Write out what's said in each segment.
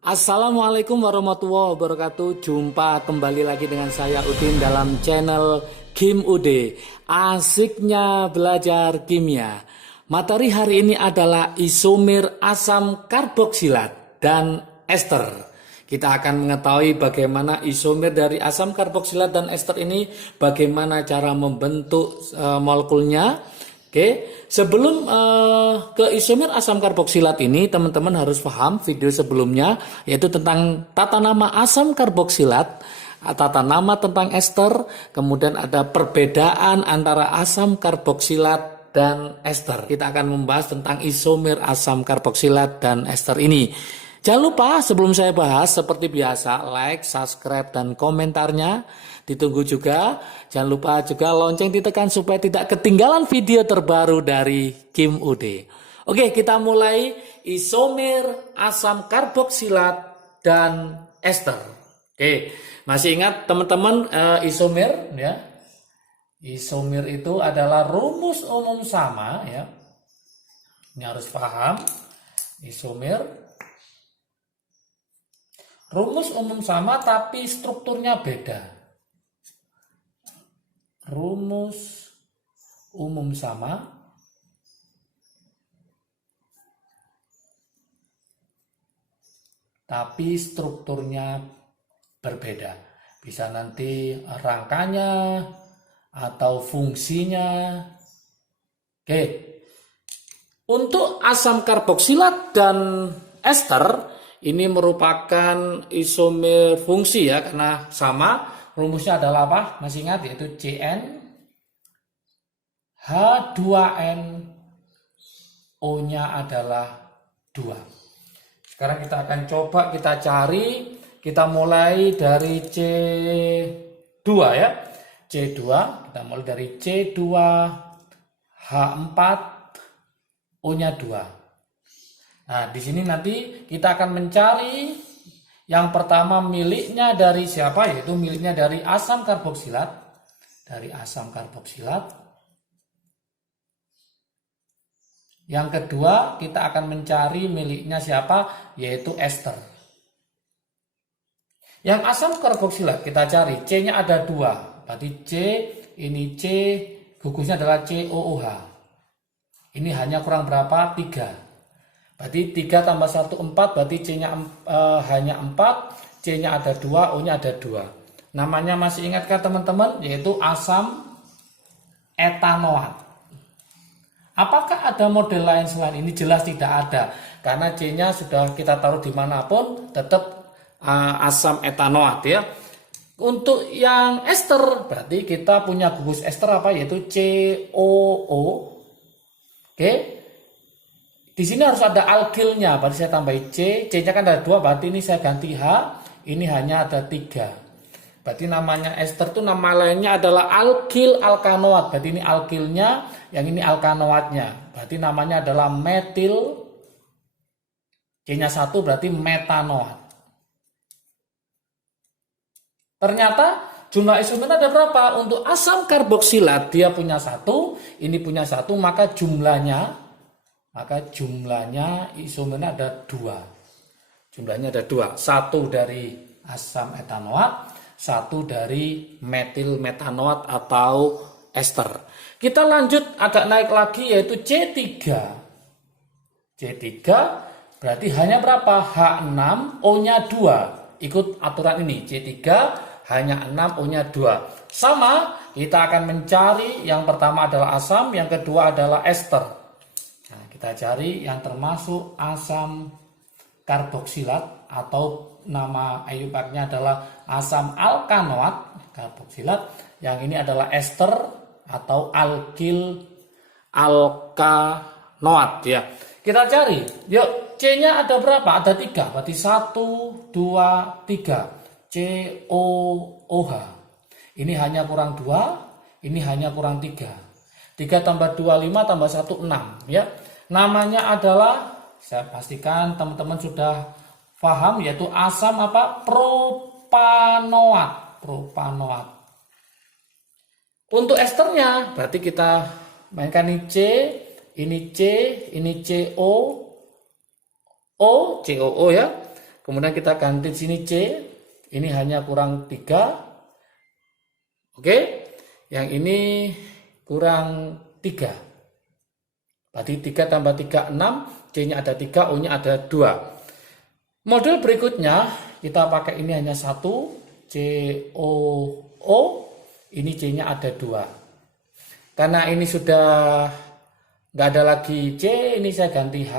Assalamualaikum warahmatullahi wabarakatuh. Jumpa kembali lagi dengan saya Udin dalam channel Kim Ude. Asiknya belajar kimia. Materi hari ini adalah isomer asam karboksilat dan ester. Kita akan mengetahui bagaimana isomer dari asam karboksilat dan ester ini, bagaimana cara membentuk molekulnya. Oke, sebelum ke isomer asam karboksilat ini, teman-teman harus paham video sebelumnya, yaitu tentang tata nama asam karboksilat, tata nama tentang ester, kemudian ada perbedaan antara asam karboksilat dan ester. Kita akan membahas tentang isomer asam karboksilat dan ester ini. Jangan lupa sebelum saya bahas, seperti biasa, like, subscribe, dan komentarnya ditunggu juga. Jangan lupa juga lonceng ditekan supaya tidak ketinggalan video terbaru dari Kim Ude. Oke, kita mulai isomer asam karboksilat dan ester. Oke, masih ingat teman-teman isomer ya? Isomer itu adalah rumus umum sama ya. Ini harus paham. Isomer rumus umum sama tapi strukturnya beda. Rumus umum sama tapi strukturnya berbeda. Bisa nanti rangkanya atau fungsinya. Oke. Untuk asam karboksilat dan ester ini merupakan isomer fungsi ya, karena sama. Rumusnya adalah apa? Masih ingat, yaitu CN H2N, O-nya adalah 2. Sekarang kita akan coba kita cari, kita mulai dari C2 ya. C2, kita mulai dari C2 H4, O-nya 2. Nah, di sini nanti kita akan mencari yang pertama miliknya dari siapa, yaitu miliknya dari asam karboksilat. Dari asam karboksilat. Yang kedua kita akan mencari miliknya siapa, yaitu ester. Yang asam karboksilat kita cari, C-nya ada 2. Berarti C, ini C, gugusnya adalah COOH. Ini hanya kurang berapa? 3. Berarti 3 tambah 1, 4, berarti C-nya hanya 4, C-nya ada 2, O-nya ada 2. Namanya masih ingatkah teman-teman? Yaitu asam etanoat. Apakah ada model lain selain ini? Jelas tidak ada. Karena C-nya sudah kita taruh dimanapun, tetap asam etanoat ya. Untuk yang ester, berarti kita punya gugus ester apa? Yaitu COO. Oke. Di sini harus ada alkilnya, berarti saya tambah C, C-nya kan ada 2, berarti ini saya ganti H, ini hanya ada 3. Berarti namanya ester itu nama lainnya adalah alkil alkanoat, berarti ini alkilnya, yang ini alkanoatnya. Berarti namanya adalah metil, C-nya 1 berarti metanoat. Ternyata jumlah isomer ada berapa? Untuk asam karboksilat dia punya 1, ini punya 1, maka jumlahnya isomernya ada 2. Jumlahnya ada 2. 1 dari asam etanoat, 1 dari metil metanoat atau ester. Kita lanjut agak naik lagi yaitu C3. C3 berarti hanya berapa? H6, O-nya 2. Ikut aturan ini. C3 hanya 6, O-nya 2. Sama, kita akan mencari yang pertama adalah asam, yang kedua adalah ester. Nah, kita cari yang termasuk asam karboksilat atau nama IUPAC-nya adalah asam alkanoat karboksilat. Yang ini adalah ester atau alkil alkanoat ya. Kita cari. Yuk, C-nya ada berapa? Ada 3. Berarti 1, 2, 3. COOH. Ini hanya kurang 2, ini hanya kurang 3. 3 tambah 2, 5 tambah 1, 6 ya. Namanya adalah, saya pastikan teman-teman sudah paham, yaitu asam apa? Propanoat. Untuk esternya berarti kita mainkan ini C, ini CO, COO ya. Kemudian kita ganti di sini C, ini hanya kurang 3. Oke, yang ini kurang 3. Berarti 3 tambah 3, 6, C-nya ada 3, O-nya ada 2. Model berikutnya, kita pakai ini hanya 1, C, O, O, ini C-nya ada 2. Karena ini sudah nggak ada lagi C, ini saya ganti H.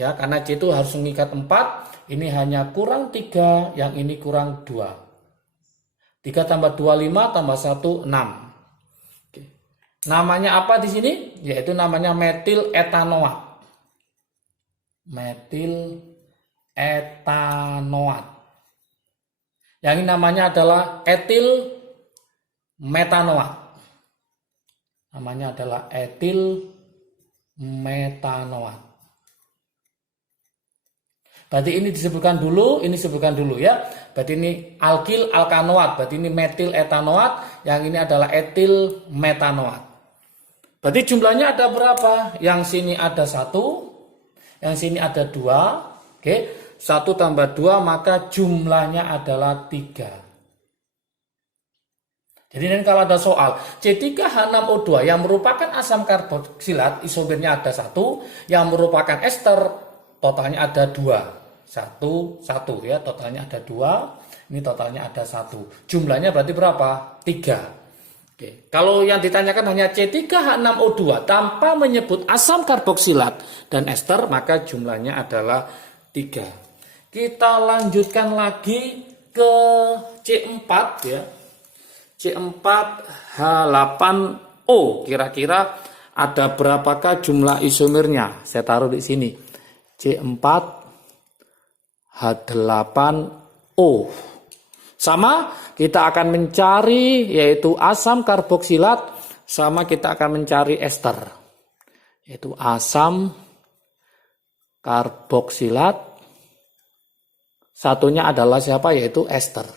Ya, karena C itu harus mengikat 4, ini hanya kurang 3, yang ini kurang 2. 3 tambah 2, 5, tambah 1, 6. Namanya apa di sini? Yaitu namanya metil etanoat. Metil etanoat. Yang ini namanya adalah etil metanoat. Namanya adalah etil metanoat. Berarti ini disebutkan dulu, ini disebutkan dulu ya. Berarti ini alkil alkanoat, berarti ini metil etanoat, yang ini adalah etil metanoat. Berarti jumlahnya ada berapa? Yang sini ada 1, yang sini ada 2. Oke, 1 tambah 2 maka jumlahnya adalah 3. Jadi ini kalau ada soal C3H6O2 yang merupakan asam karboksilat, isomernya ada 1, yang merupakan ester totalnya ada 2. 1, 1 ya, totalnya ada 2, ini totalnya ada 1. Jumlahnya berarti berapa? 3. Oke. Kalau yang ditanyakan hanya C3H6O2 tanpa menyebut asam karboksilat dan ester, maka jumlahnya adalah 3. Kita lanjutkan lagi ke C4 ya. C4H8O, kira-kira ada berapakah jumlah isomernya? Saya taruh di sini. C4H8O. Sama, kita akan mencari yaitu asam karboksilat, sama kita akan mencari ester. Yaitu asam karboksilat, satunya adalah siapa? Yaitu ester.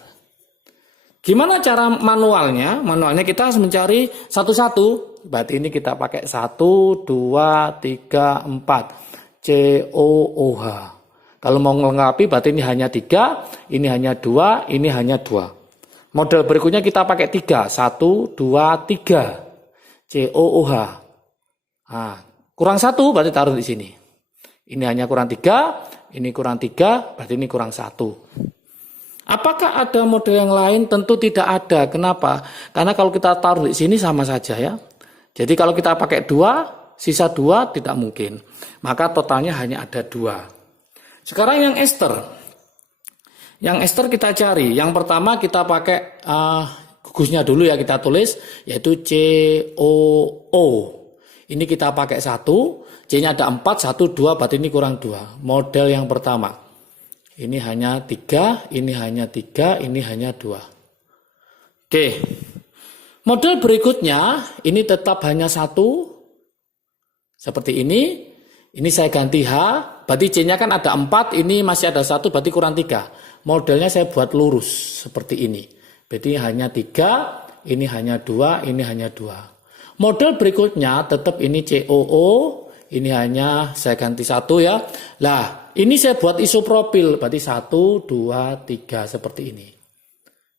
Gimana cara manualnya? Manualnya kita harus mencari satu-satu. Berarti ini kita pakai 1, 2, 3, 4. COOH. Kalau mau melengkapi berarti ini hanya 3, ini hanya 2, ini hanya 2. Model berikutnya kita pakai 3. 1, 2, 3. COOH. Nah, kurang 1 berarti taruh di sini. Ini hanya kurang 3, ini kurang 3, berarti ini kurang 1. Apakah ada model yang lain? Tentu tidak ada. Kenapa? Karena kalau kita taruh di sini sama saja ya. Jadi kalau kita pakai 2, sisa 2 tidak mungkin. Maka totalnya hanya ada 2. Sekarang yang ester. Yang ester kita cari. Yang pertama kita pakai gugusnya dulu ya, kita tulis yaitu COO. Ini kita pakai 1, C-nya ada 4, 1, 2, berarti ini kurang 2. Model yang pertama. Ini hanya 3, ini hanya 3, ini hanya 2. Oke. Model berikutnya, ini tetap hanya 1. Seperti ini. Ini saya ganti H, berarti C-nya kan ada 4, ini masih ada 1, berarti kurang 3. Modelnya saya buat lurus, seperti ini. Berarti hanya 3, ini hanya 2, ini hanya 2. Model berikutnya tetap ini COO, ini hanya saya ganti 1 ya. Lah, ini saya buat isopropil, berarti 1, 2, 3, seperti ini.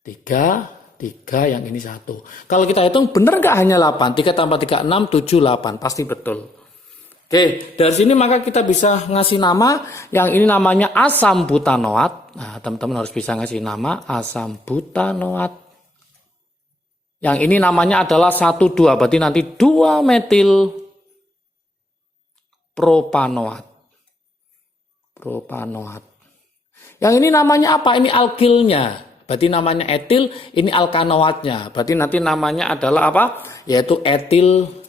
3, 3, yang ini 1. Kalau kita hitung benar nggak hanya 8? 3 tambah 3, 6, 7, 8. Pasti betul. Oke, dari sini maka kita bisa ngasih nama, yang ini namanya asam butanoat. Nah, teman-teman harus bisa ngasih nama asam butanoat. Yang ini namanya adalah 1, 2, berarti nanti 2 metil propanoat. Propanoat. Yang ini namanya apa? Ini alkilnya. Berarti namanya etil, ini alkanoatnya. Berarti nanti namanya adalah apa? Yaitu etil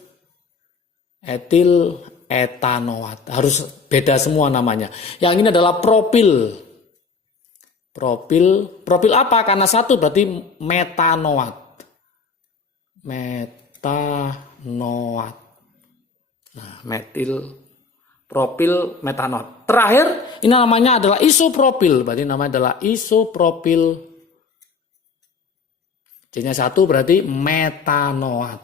etanoat. Harus beda semua namanya. Yang ini adalah propil. Propil apa? Karena 1 berarti metanoat. Metanoat. Nah, metil propil metanoat. Terakhir, ini namanya adalah isopropil. Berarti namanya adalah isopropil. C-nya 1 berarti metanoat.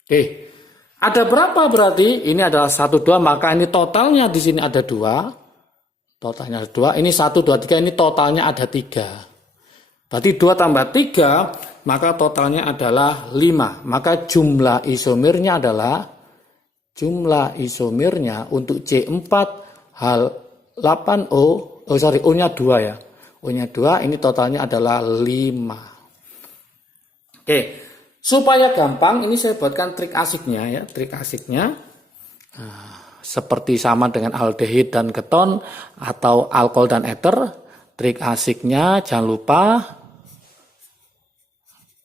Oke. Ada berapa berarti? Ini adalah 1, 2, maka ini totalnya di sini ada 2. Totalnya 2. Ini 1, 2, 3. Ini totalnya ada 3. Berarti 2 tambah 3, maka totalnya adalah 5. Maka jumlah isomernya untuk C4 hal 8O, O-nya 2 ya. O-nya 2, ini totalnya adalah 5. Oke, supaya gampang, ini saya buatkan trik asiknya ya. Trik asiknya seperti sama dengan aldehid dan keton atau alkohol dan ether. Trik asiknya jangan lupa.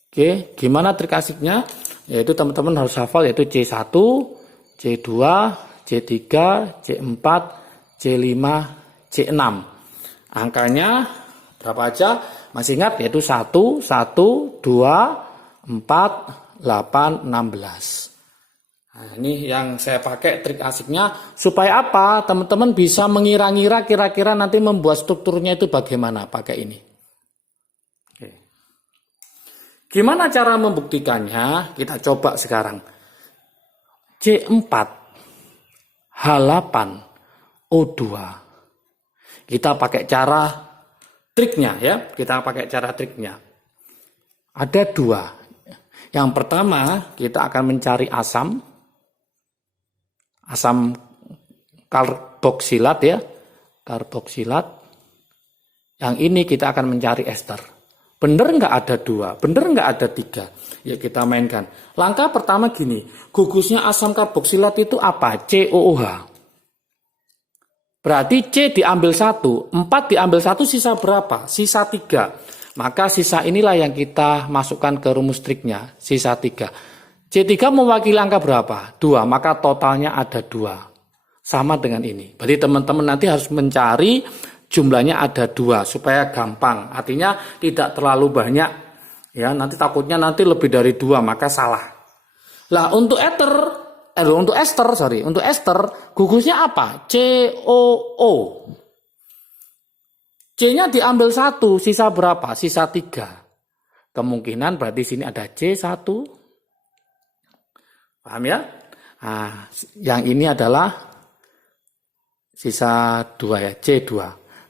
Oke, gimana trik asiknya? Yaitu teman-teman harus hafal, yaitu C1, C2, C3, C4, C5, C6. Angkanya berapa aja? Masih ingat, yaitu 1, 1, 2, 4, 8, 16. Nah, ini yang saya pakai trik asiknya. Supaya apa? Teman-teman bisa mengira-ngira kira-kira nanti membuat strukturnya itu bagaimana pakai ini. Oke. Gimana cara membuktikannya? Kita coba sekarang. C4 H8 O2. Kita pakai cara triknya ya. Kita pakai cara triknya. Ada 2. Yang pertama, kita akan mencari asam karboksilat ya. Karboksilat. Yang ini kita akan mencari ester. Bener nggak ada 2? Bener nggak ada 3? Ya kita mainkan. Langkah pertama gini. Gugusnya asam karboksilat itu apa? COOH. Berarti C diambil 1. 4 diambil 1 sisa berapa? Sisa 3. Maka sisa inilah yang kita masukkan ke rumus triknya. Sisa 3. C3 mewakili angka berapa? 2. Maka totalnya ada 2. Sama dengan ini. Berarti teman-teman nanti harus mencari jumlahnya ada 2 supaya gampang. Artinya tidak terlalu banyak. Ya, nanti takutnya nanti lebih dari 2 maka salah. Lah untuk ester gugusnya apa? COO. C-nya diambil 1, sisa berapa? Sisa 3. Kemungkinan berarti sini ada C1. Paham ya? Nah, yang ini adalah sisa 2 ya, C2.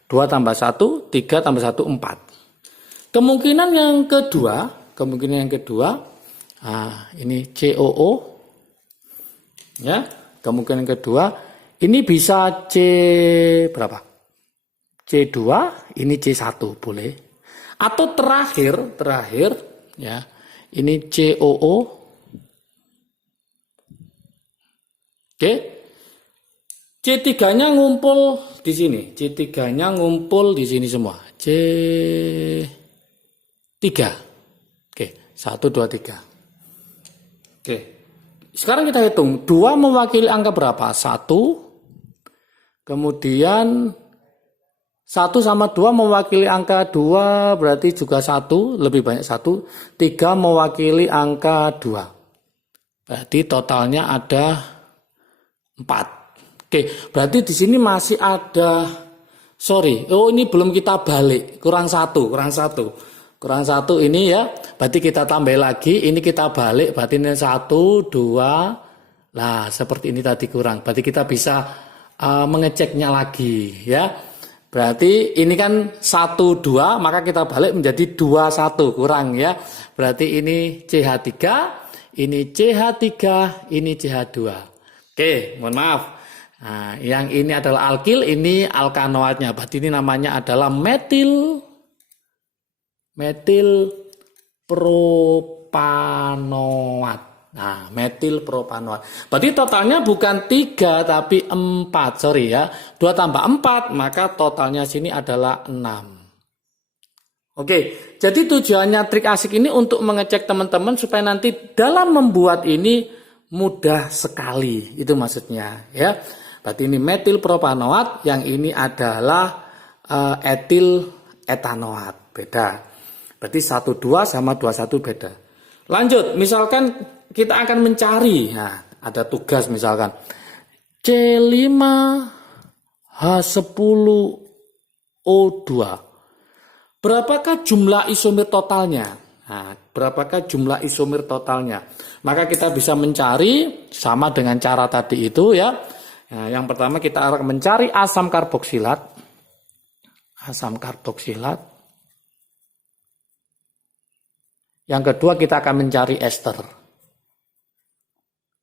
2 tambah 1, 3 tambah 1, 4. Kemungkinan yang kedua, ini COO. Ya, kemungkinan kedua, ini bisa C berapa? C2, ini C1 boleh. Atau terakhir ya, ini COO. Oke. C3-nya ngumpul di sini. C3-nya ngumpul di sini semua. C3. Oke, 1 2 3. Oke. Sekarang kita hitung. 2 mewakili angka berapa? 1. Kemudian 1 sama 2 mewakili angka 2 berarti juga 1, lebih banyak 1. 3 mewakili angka 2. Berarti totalnya ada 4. Oke, berarti di sini masih ada, ini belum kita balik, kurang satu ini ya, berarti kita tambah lagi, ini kita balik, berarti ini 1, 2, nah seperti ini tadi kurang, berarti kita bisa mengeceknya lagi ya, berarti ini kan 1, 2, maka kita balik menjadi 2, 1, kurang ya, berarti ini CH3, ini CH3, ini CH2. Oke, mohon maaf. Nah, yang ini adalah alkil, ini alkanoidnya. Berarti ini namanya adalah metil propanoat. Nah, metil propanoat. Berarti totalnya bukan 3 tapi 4. Sorry ya. 2 tambah 4, maka totalnya sini adalah 6. Oke, jadi tujuannya trik asik ini untuk mengecek teman-teman supaya nanti dalam membuat ini mudah sekali, itu maksudnya ya. Berarti ini metil propanoat, yang ini adalah etil etanoat, beda. Berarti 12 sama 21 beda. Lanjut, misalkan kita akan mencari, nah, ada tugas misalkan C5H10O2. Berapakah jumlah isomer totalnya? Nah, berapakah jumlah isomer totalnya? Maka kita bisa mencari sama dengan cara tadi itu ya. Nah, yang pertama kita akan mencari asam karboksilat. asam karboksilat. Yang kedua kita akan mencari ester.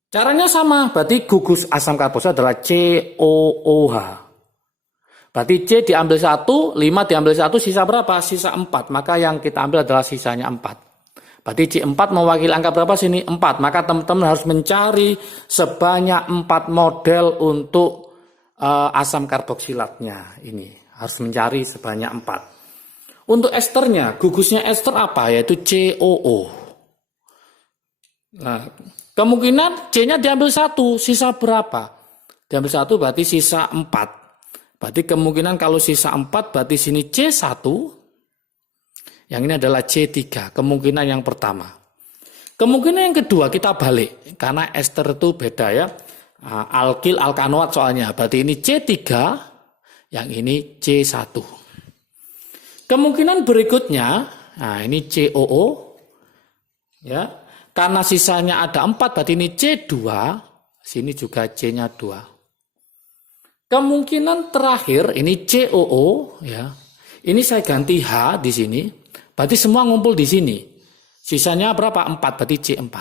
Caranya sama, berarti gugus asam karboksilat adalah COOH. Berarti C diambil 1, 5 diambil 1, sisa berapa? Sisa 4. Maka yang kita ambil adalah sisanya 4. Berarti C4 mewakili angka berapa sini? 4. Maka teman-teman harus mencari sebanyak 4 model untuk asam karboksilatnya. Ini harus mencari sebanyak 4. Untuk esternya, gugusnya ester apa? Yaitu COO. Nah, kemungkinan C-nya diambil 1, sisa berapa? Diambil 1 berarti sisa 4. Berarti kemungkinan kalau sisa 4 berarti sini C1. Yang ini adalah C3, kemungkinan yang pertama. Kemungkinan yang kedua kita balik, karena ester itu beda ya. Alkil, alkanoat soalnya. Berarti ini C3, yang ini C1. Kemungkinan berikutnya, nah ini COO. Ya, karena sisanya ada 4, berarti ini C2, sini juga C-nya 2. Kemungkinan terakhir, ini COO, ya. Ini saya ganti H di sini. Berarti semua ngumpul di sini. Sisanya berapa? 4, berarti C4.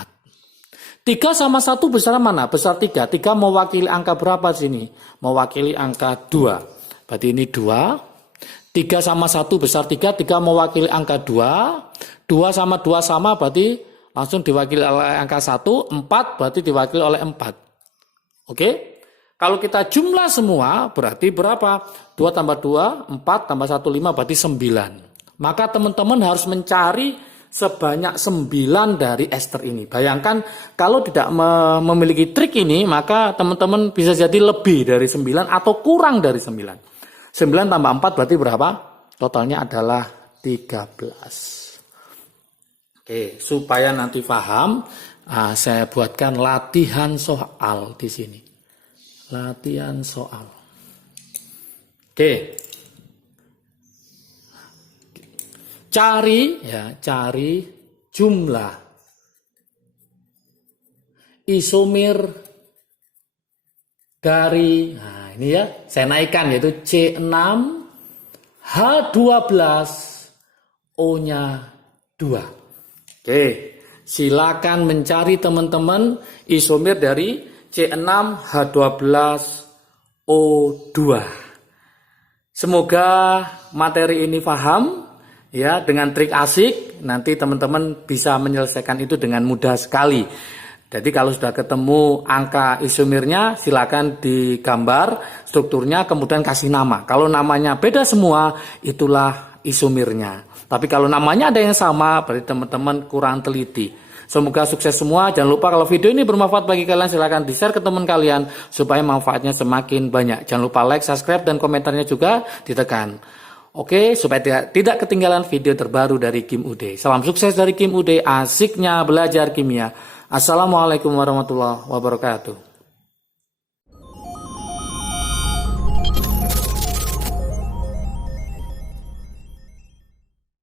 3 sama 1 besar mana? Besar 3. 3 mewakili angka berapa sini? Mewakili angka 2. Berarti ini 2. 3 sama 1 besar 3. 3 mewakili angka 2. 2 sama 2 sama berarti langsung diwakili oleh angka 1. 4 berarti diwakili oleh 4. Oke? Kalau kita jumlah semua berarti berapa? 2 tambah 2, 4 tambah 1, 5 berarti 9. Maka teman-teman harus mencari sebanyak 9 dari ester ini. Bayangkan kalau tidak memiliki trik ini, maka teman-teman bisa jadi lebih dari 9 atau kurang dari 9. 9 tambah 4 berarti berapa? Totalnya adalah 13. Oke, supaya nanti paham, saya buatkan latihan soal di sini. Latihan soal. Oke. Cari jumlah isomer dari, nah ini ya, saya naikkan yaitu C6 H12 O-nya 2. Oke, silakan mencari teman-teman isomer dari C6 H12 O2. Semoga materi ini paham ya, dengan trik asik nanti teman-teman bisa menyelesaikan itu dengan mudah sekali. Jadi kalau sudah ketemu angka isomernya silakan digambar strukturnya kemudian kasih nama. Kalau namanya beda semua itulah isomernya. Tapi kalau namanya ada yang sama berarti teman-teman kurang teliti. Semoga sukses semua. Jangan lupa kalau video ini bermanfaat bagi kalian silahkan di-share ke teman kalian supaya manfaatnya semakin banyak. Jangan lupa like, subscribe dan komentarnya juga ditekan. Oke, supaya tidak ketinggalan video terbaru dari Kim Ude. Salam sukses dari Kim Ude, asiknya belajar kimia. Assalamualaikum warahmatullahi wabarakatuh.